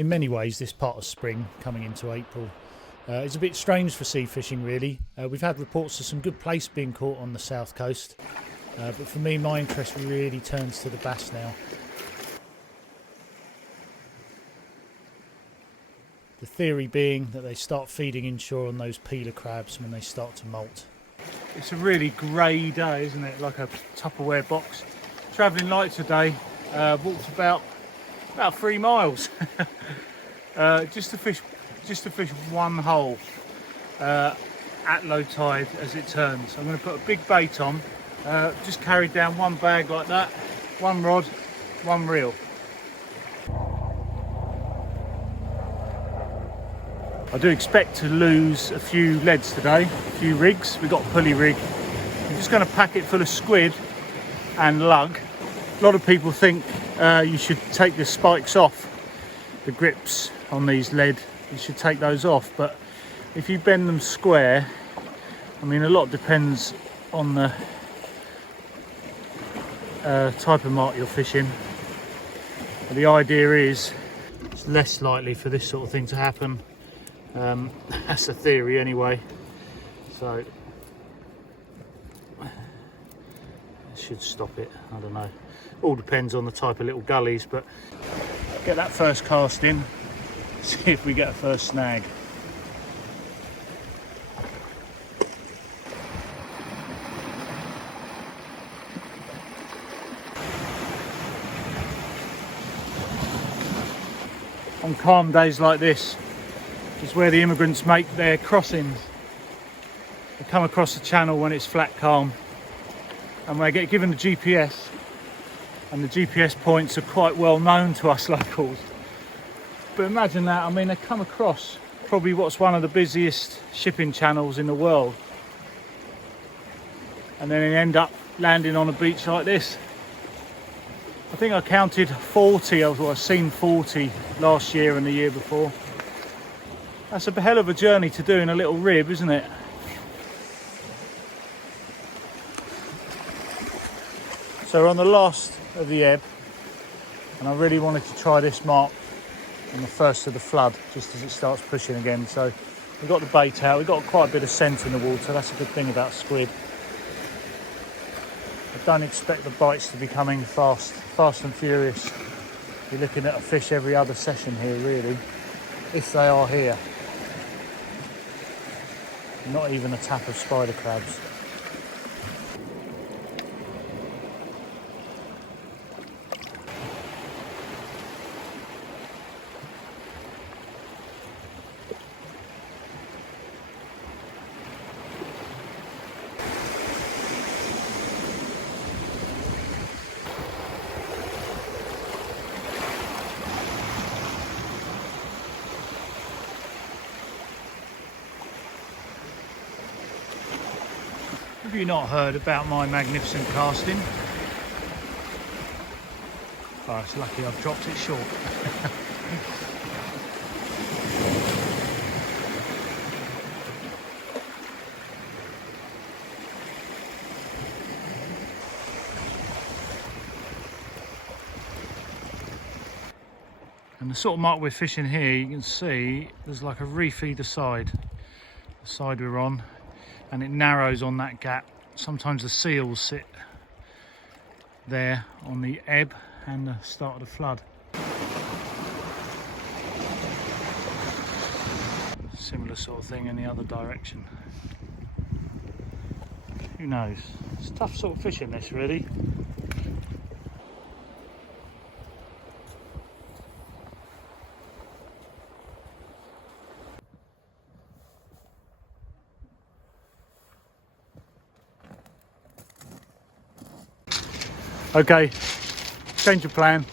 In many ways, this part of spring, coming into April, is a bit strange for sea fishing really. We've had reports of some good place being caught on the south coast, but for me my interest really turns to the bass now. The theory being that they start feeding inshore on those peeler crabs when they start to molt. It's a really grey day, isn't it? Like a Tupperware box. Travelling light today, walked about 3 miles just to fish one hole at low tide as it turns. I'm going to put a big bait on, just carried down one bag like that, one rod, one reel. I do expect to lose a few leads today, a few rigs. We've got a pulley rig. I'm just going to pack it full of squid and lug. A lot of people think you should take the spikes off, the grips on these lead, you should take those off, but if you bend them square, I mean a lot depends on the type of mark you're fishing. But the idea is it's less likely for this sort of thing to happen. That's the theory anyway, so it should stop it. I don't know, all depends on the type of little gullies, but get that first cast in, see if we get a first snag. On calm days like this is where the immigrants make their crossings. They come across the channel when it's flat calm, and they get given the GPS, and the GPS points are quite well known to us locals. But imagine that, I mean they come across probably what's one of the busiest shipping channels in the world, and then they end up landing on a beach like this. I think I counted 40, I've seen 40 last year and the year before. That's a hell of a journey to do in a little rib, isn't it? So we're on the last of the ebb, and I really wanted to try this mark on the first of the flood, just as it starts pushing again. So we've got the bait out, we've got quite a bit of scent in the water. That's a good thing about squid. I don't expect the bites to be coming fast and furious. You're looking at a fish every other session here really, if they are here. Not even a tap of spider crabs. Have you not heard about my magnificent casting? Oh, it's lucky I've dropped it short. And the sort of mark we're fishing here, you can see there's like a reef either side. The side we're on, and it narrows on that gap. Sometimes the seals sit there on the ebb and the start of the flood. Similar sort of thing in the other direction. Who knows? It's tough sort of fishing this really. Okay, change of plan.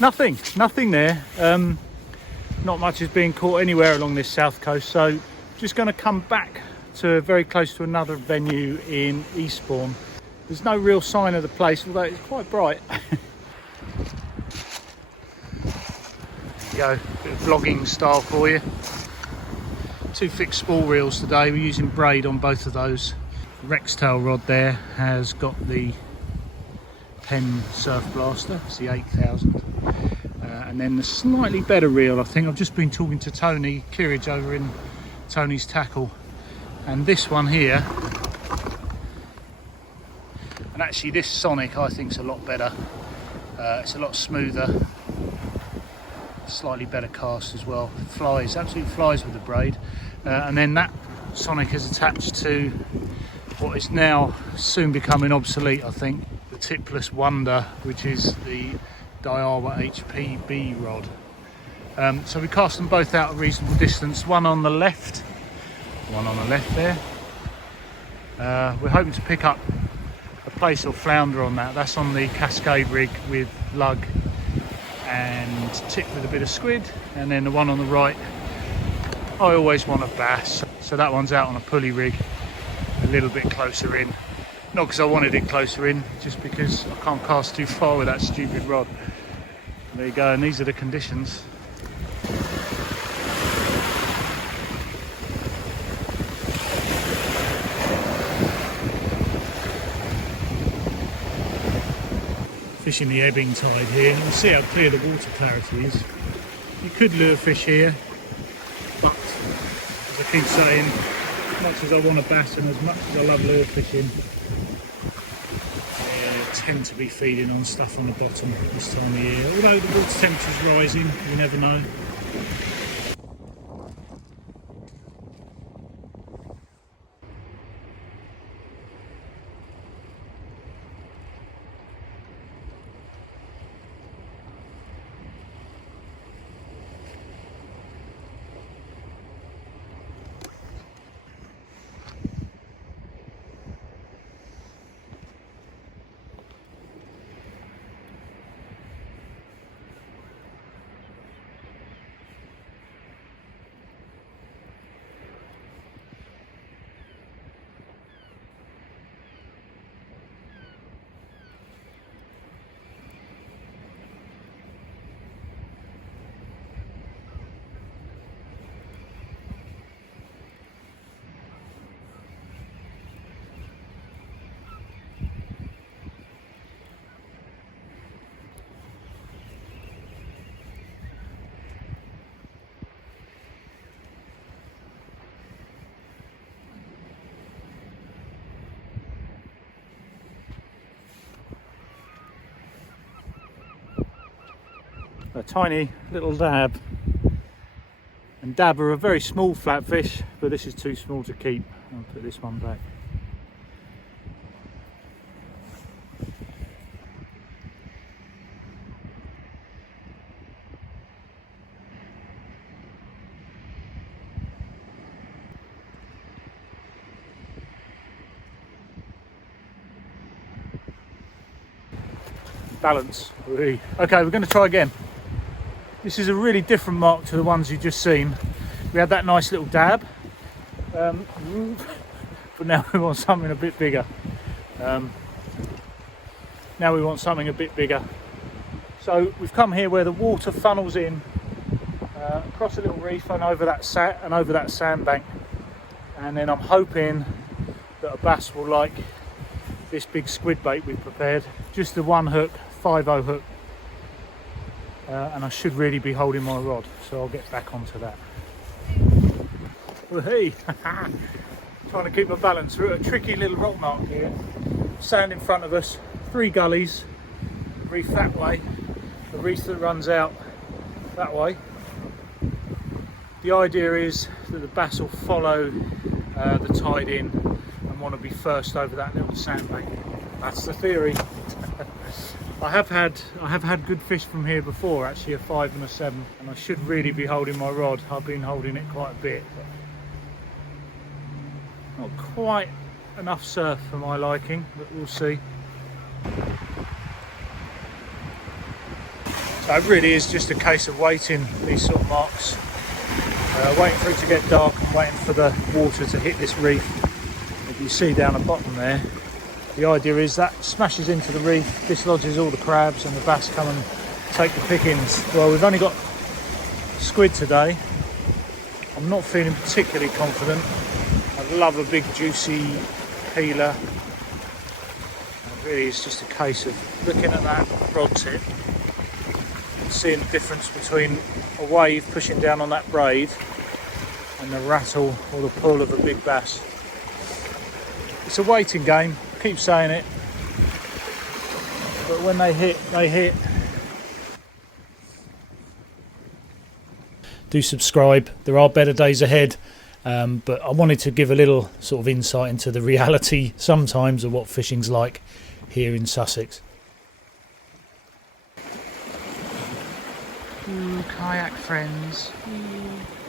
Nothing there. Not much is being caught anywhere along this south coast, so just going to come back to very close to another venue in Eastbourne. There's no real sign of the place, although it's quite bright. Go, bit of vlogging style for you. 2 fixed spool reels today. We're using braid on both of those. The Rex tail rod there has got the Penn Surf Blaster, it's the 8000, And then the slightly better reel, I think, I've just been talking to Tony Clearage over in Tony's Tackle, and this one here, and actually this Sonic I think is a lot better. It's a lot smoother, slightly better cast as well. Flies, absolutely flies with the braid. And then that Sonic is attached to what is now soon becoming obsolete, I think, the tipless wonder, which is the Daiwa HPB rod. So we cast them both out a reasonable distance, one on the left there. We're hoping to pick up a place or flounder on that. That's on the Cascade rig with lug and tip with a bit of squid. And then the one on the right, I always want a bass, so that one's out on a pulley rig a little bit closer in. Not because I wanted it closer in, just because I can't cast too far with that stupid rod. There you go, and these are the conditions. Fishing the ebbing tide here. You can see how clear the water clarity is. You could lure fish here, but as I keep saying, as much as I want a bass and as much as I love lure fishing, I tend to be feeding on stuff on the bottom this time of year. Although the water temperature's rising, you never know. A tiny little dab, and dab are a very small flatfish, but this is too small to keep. I'll put this one back. Balance. Okay, we're going to try again. This is a really different mark to the ones you've just seen. We had that nice little dab, but now we want something a bit bigger. So we've come here where the water funnels in across a little reef and over that sandbank, and then I'm hoping that a bass will like this big squid bait we've prepared. Just the one hook, 5/0 hook. And I should really be holding my rod, so I'll get back onto that. Well, hey, trying to keep my balance. We're at a tricky little rock mark here. Sand in front of us, 3 gullies, reef that way, a reef that runs out that way. The idea is that the bass will follow the tide in and want to be first over that little sandbank. That's the theory. I have had good fish from here before, actually, a 5 and a 7, and I should really be holding my rod. I've been holding it quite a bit, but not quite enough surf for my liking, but we'll see. So it really is just a case of waiting these sort of marks, waiting for it to get dark and waiting for the water to hit this reef. If you see down the bottom there, the idea is that smashes into the reef, dislodges all the crabs, and the bass come and take the pickings. Well, we've only got squid today. I'm not feeling particularly confident. I love a big juicy peeler. And really it's just a case of looking at that rod tip seeing the difference between a wave pushing down on that braid and the rattle or the pull of a big bass. It's a waiting game, I keep saying it, but when they hit, they hit. Do subscribe, there are better days ahead, but I wanted to give a little sort of insight into the reality sometimes of what fishing's like here in Sussex. Ooh, kayak friends. Ooh.